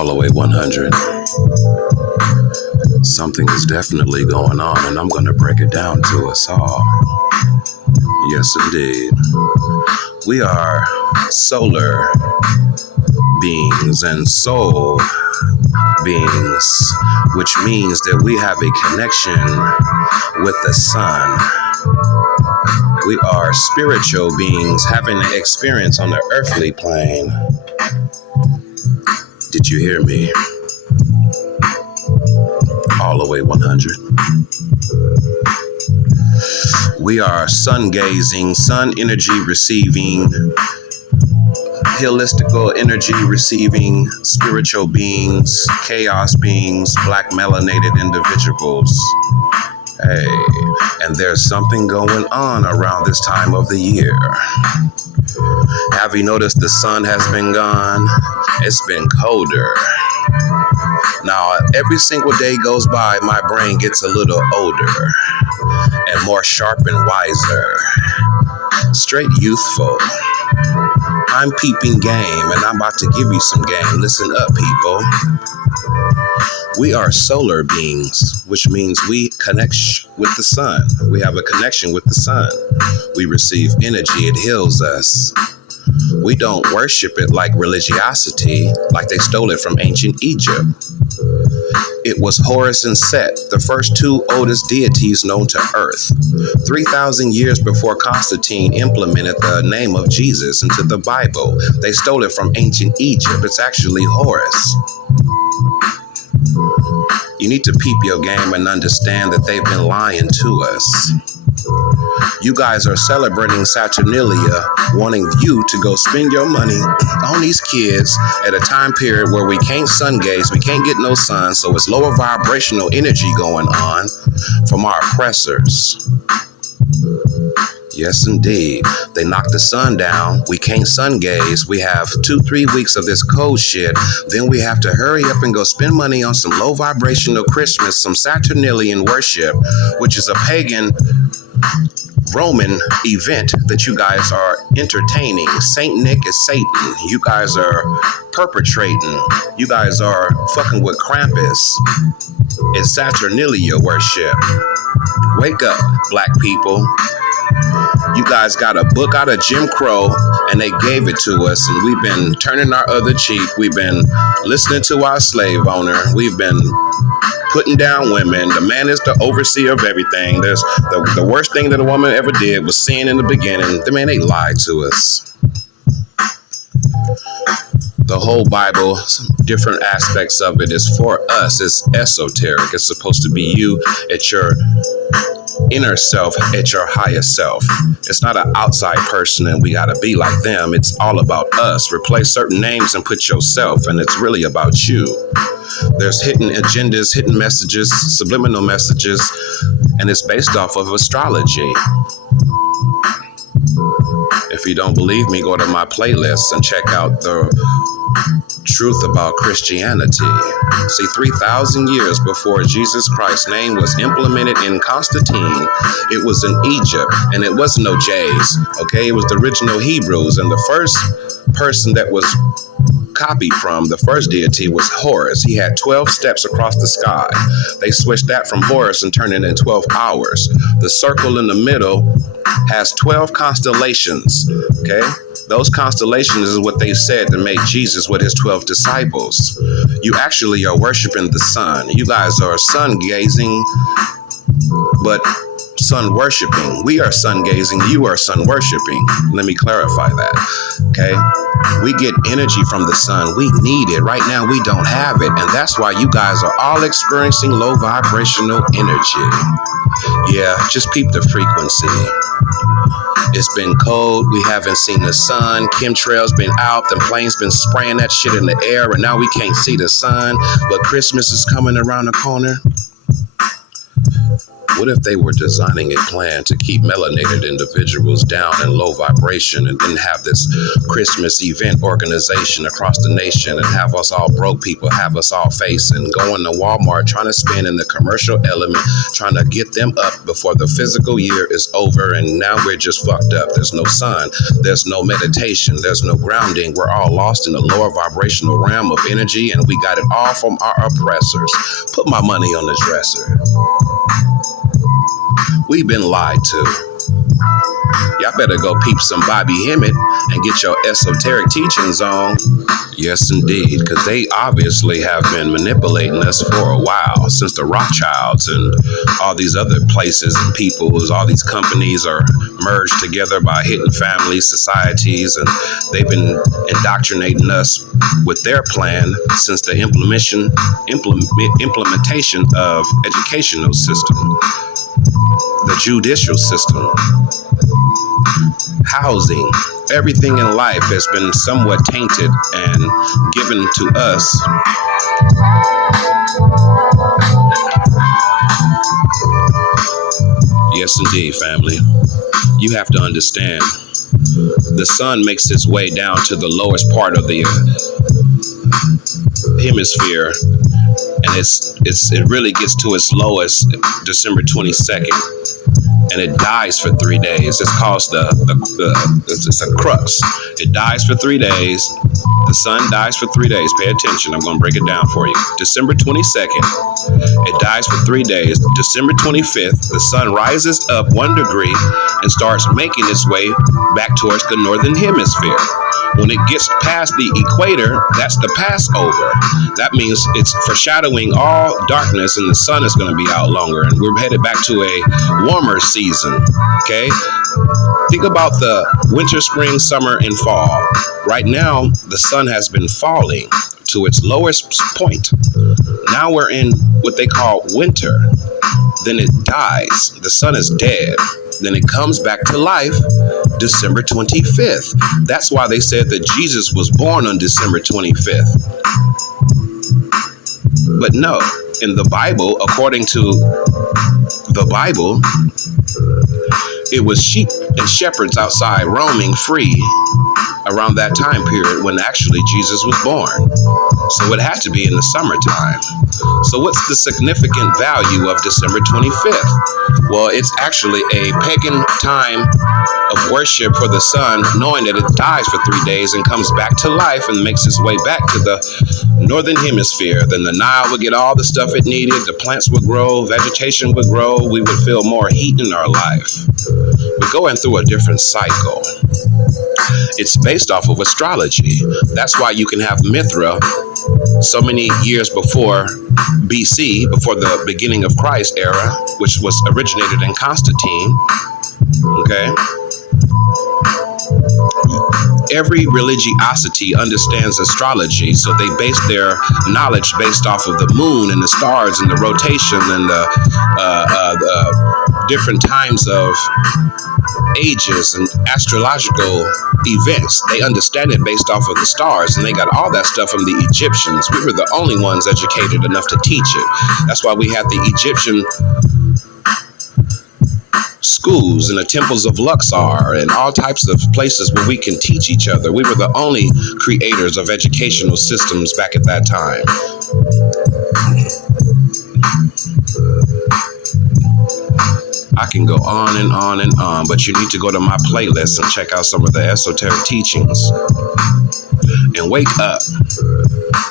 all the way 100. Something is definitely going on, and I'm going to break it down to us all. Yes, indeed. We are solar beings and soul beings, which means that we have a connection with the sun. We are spiritual beings having an experience on the earthly plane. Did you hear me? All the way 100. We are sun gazing, sun energy receiving, holistical energy receiving, spiritual beings, chaos beings, black melanated individuals. Hey, and there's something going on around this time of the year. Have you noticed the sun has been gone? It's been colder. Now, every single day goes by, my brain gets a little older and more sharp and wiser. Straight youthful. I'm peeping game, and I'm about to give you some game. Listen up, people. We are solar beings, which means we connect with the sun. We have a connection with the sun. We receive energy. It heals us. We don't worship it like religiosity, like they stole it from ancient Egypt. It was Horus and Set, the first two oldest deities known to Earth. 3,000 years before Constantine implemented the name of Jesus into the Bible, they stole it from ancient Egypt. It's actually Horus. You need to peep your game and understand that they've been lying to us. You guys are celebrating Saturnalia, wanting you to go spend your money on these kids at a time period where we can't sun gaze, we can't get no sun, so it's lower vibrational energy going on from our oppressors. Yes, indeed. They knock the sun down. We can't sun gaze. We have 2-3 weeks of this cold shit. Then we have to hurry up and go spend money on some low vibrational Christmas, some Saturnalian worship, which is a pagan Roman event that you guys are entertaining. Saint Nick is Satan. You guys are perpetrating. You guys are fucking with Krampus. It's Saturnalia worship. Wake up, black people. You guys got a book out of Jim Crow and they gave it to us, and we've been turning our other cheek. We've been listening to our slave owner. We've been putting down women. The man is the overseer of everything. There's the worst thing that a woman ever did was sin in the beginning. The man, they lied to us. The whole Bible, different aspects of it is for us. It's esoteric. It's supposed to be you at your inner self, at your higher self. It's not an outside person and we gotta be like them. It's all about us. Replace certain names and put yourself, and it's really about you. There's hidden agendas, hidden messages, subliminal messages, and it's based off of astrology. If you don't believe me, go to my playlist and check out the truth about Christianity. See, 3,000 years before Jesus Christ's name was implemented in Constantine, it was in Egypt, and it wasn't no J's, okay? It was the original Hebrews, and the first person that was copied from, the first deity, was Horus. He had 12 steps across the sky. They switched that from Horus and turned it in 12 hours. The circle in the middle has 12 constellations, okay? Those constellations is what they said that made Jesus with his 12 disciples. You actually are worshiping the sun. You guys are sun gazing, but sun worshiping. We are sun gazing. You are sun worshiping. Let me clarify that. Okay. We get energy from the sun. We need it. Right now, we don't have it. And that's why you guys are all experiencing low vibrational energy. Yeah, just peep the frequency. It's been cold. We haven't seen the sun. Chemtrails been out. The planes been spraying that shit in the air. And now we can't see the sun. But Christmas is coming around the corner. What if they were designing a plan to keep melanated individuals down in low vibration and then have this Christmas event organization across the nation and have us all broke people, have us all facing, going to Walmart, trying to spin in the commercial element, trying to get them up before the physical year is over, and now we're just fucked up. There's no sun, there's no meditation, there's no grounding. We're all lost in the lower vibrational realm of energy, and we got it all from our oppressors. Put my money on the dresser. We've been lied to. Y'all better go peep some Bobby Hemmett and get your esoteric teachings on. Yes, indeed, because they obviously have been manipulating us for a while, since the Rothschilds and all these other places and peoples, all these companies are merged together by hidden families, societies, and they've been indoctrinating us with their plan since the implementation of educational system, the judicial system, housing. Everything in life has been somewhat tainted and given to us yes, indeed, family. You have to understand, the sun makes its way down to the lowest part of the hemisphere, and it really gets to its lowest December 22nd, and it dies for 3 days. It's called it's a crux. It dies for 3 days. The sun dies for 3 days. Pay attention. I'm going to break it down for you. December 22nd, it dies for 3 days. December 25th, the sun rises up 1 degree and starts making its way back towards the northern hemisphere. When it gets past the equator, that's the Passover. That means it's foreshadowing all darkness, and the sun is going to be out longer, and we're headed back to a warmer season. Okay? Think about the winter, spring, summer, and fall. Right now, the sun has been falling to its lowest point. Now we're in what they call winter. Then it dies. The sun is dead. Then it comes back to life December 25th. That's why they said that Jesus was born on December 25th. But no, in the Bible, according to the Bible, it was sheep and shepherds outside roaming free around that time period when actually Jesus was born. So it had to be in the summertime. So what's the significant value of December 25th? Well, it's actually a pagan time of worship for the sun, knowing that it dies for 3 days and comes back to life and makes its way back to the northern hemisphere. Then the Nile would get all the stuff it needed, the plants would grow, vegetation would grow, we would feel more heat in our life. We're going through a different cycle. It's based off of astrology. That's why you can have Mithra so many years before BC, before the beginning of Christ era, which was originated in Constantine. Okay? Every religiosity understands astrology, so they base their knowledge based off of the moon and the stars and the rotation and the different times of ages and astrological events. They understand it based off of the stars, and they got all that stuff from the Egyptians. We were the only ones educated enough to teach it. That's why we had the Egyptian schools and the temples of Luxor and all types of places where we can teach each other. We were the only creators of educational systems back at that time. I can go on and on and on, but you need to go to my playlist and check out some of the esoteric teachings. And wake up.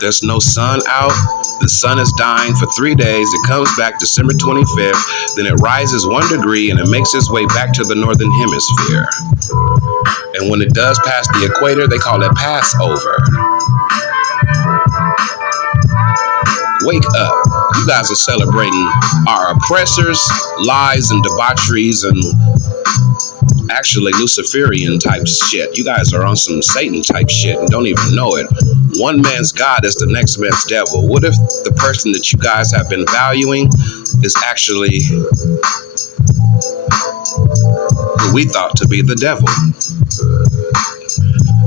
There's no sun out. The sun is dying for 3 days. It comes back December 25th. Then it rises 1 degree and it makes its way back to the northern hemisphere. And when it does pass the equator, they call it Passover. Wake up. You guys are celebrating our oppressors' lies and debaucheries and actually Luciferian type shit. You guys are on some Satan type shit and don't even know it. One man's God is the next man's devil. What if the person that you guys have been valuing is actually who we thought to be the devil?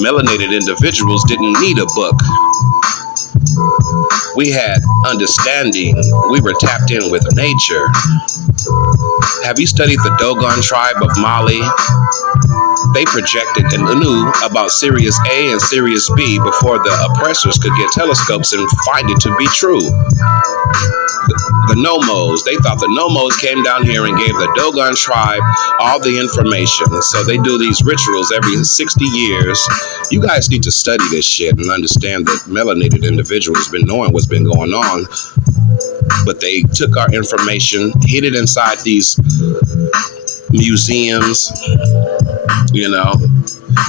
Melanated individuals didn't need a book We had understanding. We were tapped in with nature. Have you studied the Dogon tribe of Mali? They projected and knew about Sirius A and Sirius B before the oppressors could get telescopes and find it to be true. The Nomos, they thought the Nomos came down here and gave the Dogon tribe all the information. So they do these rituals every 60 years. You guys need to study this shit and understand that melanated individuals been knowing what's been going on. But they took our information, hid it inside these museums. You know,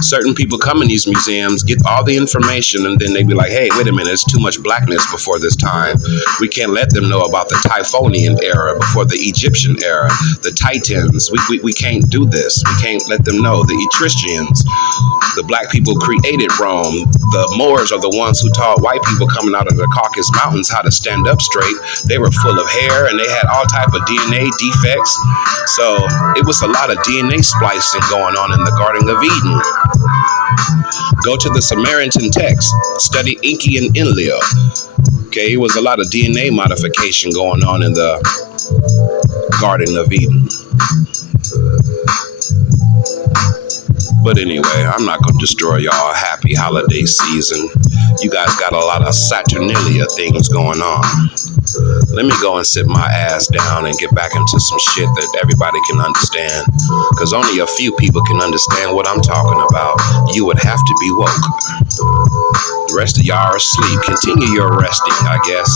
certain people come in these museums, get all the information, and then they be like, hey, wait a minute, there's too much blackness before this time. We can't let them know about the Typhonian era before the Egyptian era, the Titans. We can't do this. We can't let them know. The Etruscans, the black people created Rome. The Moors are the ones who taught white people coming out of the Caucasus Mountains how to stand up straight. They were full of hair and they had all type of DNA defects. So it was a lot of DNA splicing going on in the Garden of Eden. Go to the Samaritan text, study Enki and Enlil. Okay, it was a lot of DNA modification going on in the Garden of Eden. But anyway, I'm not going to destroy y'all. Happy holiday season. You guys got a lot of Saturnalia things going on. Let me go and sit my ass down and get back into some shit that everybody can understand. Because only a few people can understand what I'm talking about. You would have to be woke. The rest of y'all are asleep. Continue your resting, I guess.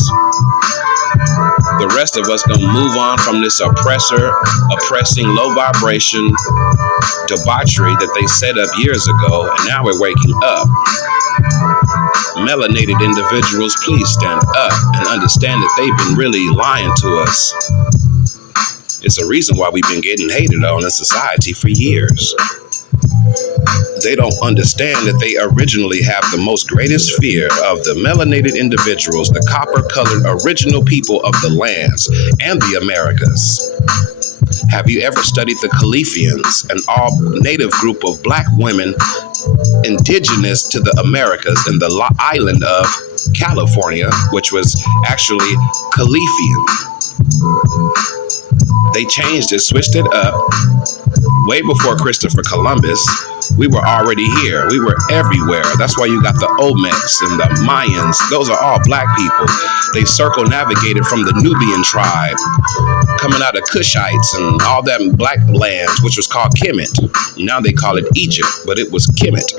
The rest of us gonna move on from this oppressing, low vibration debauchery that they set up years ago, and now we're waking up. Melanated individuals, please stand up and understand that they've been really lying to us. It's a reason why we've been getting hated on in society for years. They don't understand that they originally have the most greatest fear of the melanated individuals, the copper-colored original people of the lands and the Americas. Have you ever studied the Califians, an all-native group of black women indigenous to the Americas in the island of California, which was actually Califian? They changed it, switched it up. Way before Christopher Columbus, we were already here. We were everywhere. That's why you got the Olmecs and the Mayans. Those are all black people. They circumnavigated from the Nubian tribe, coming out of Cushites and all that black lands, which was called Kemet. Now they call it Egypt, but it was Kemet.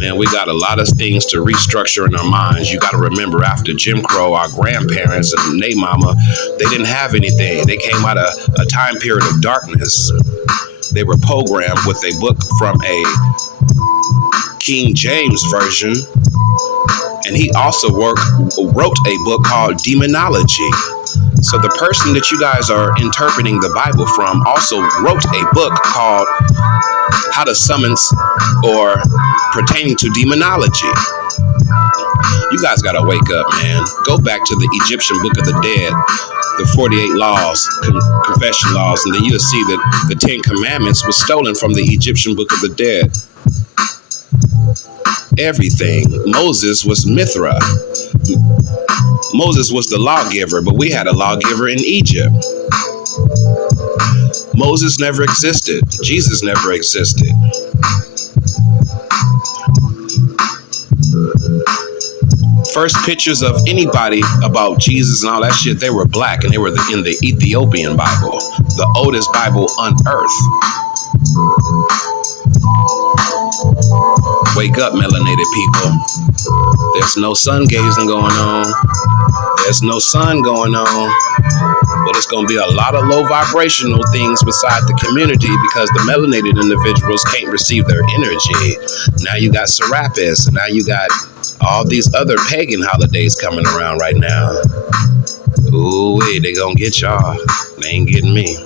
Man, we got a lot of things to restructure in our minds. You got to remember, after Jim Crow, our grandparents and they mama, they didn't have anything. They came out of a time period of darkness. They were programmed with a book from a King James version, and he also wrote a book called Demonology. So the person that you guys are interpreting the Bible from also wrote a book called How to Summons or Pertaining to Demonology. You guys gotta wake up, man. Go back to the Egyptian Book of the Dead, the 48 laws, confession laws, and then you'll see that the 10 Commandments was stolen from the Egyptian Book of the Dead. Everything. Moses was Mithra. Moses was the lawgiver, but we had a lawgiver in Egypt. Moses never existed. Jesus never existed. First pictures of anybody about Jesus and all that shit, they were black, and they were in the Ethiopian Bible, the oldest Bible on earth. Wake up, melanated people. There's no sun gazing going on. There's no sun going on. But it's going to be a lot of low vibrational things beside the community because the melanated individuals can't receive their energy. Now you got Serapis, and now you got all these other pagan holidays coming around right now. Ooh, they going to get y'all. They ain't getting me.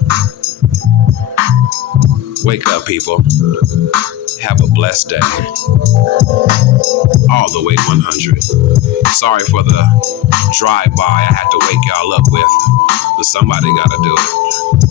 Wake up, people. Have a blessed day. All the way 100. Sorry for the drive-by I had to wake y'all up with, but somebody got to do it.